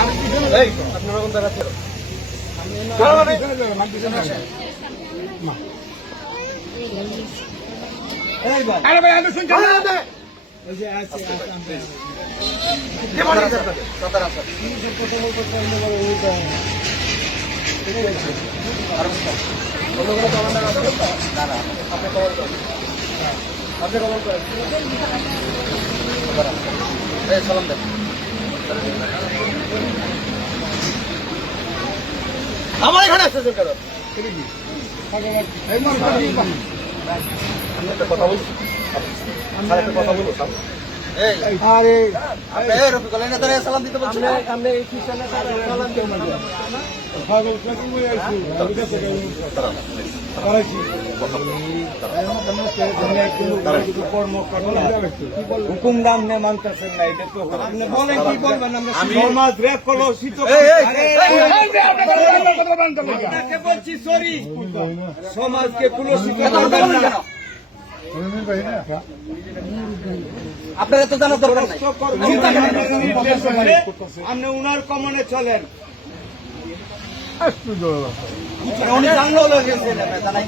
আপনারা কোন দাঁড়াচ্ছে সালাম দেন আমার এখানে আসতেছেন কেন কথা বলছি কথা বলবো আরে রফিকুল সালাম দিতে বলছি হুকুম নাম নে মানতেছেন না এটা তো আপনি বলেন কি বলবেন আমরা সমাজ রে কলুষিত আপনাকে বলছি সরি সমাজকে কলুষিত করবেন না আপনারা তো জানার দরকার নাই আপনি উনার কমনে চলেন উনি জানলো জানাই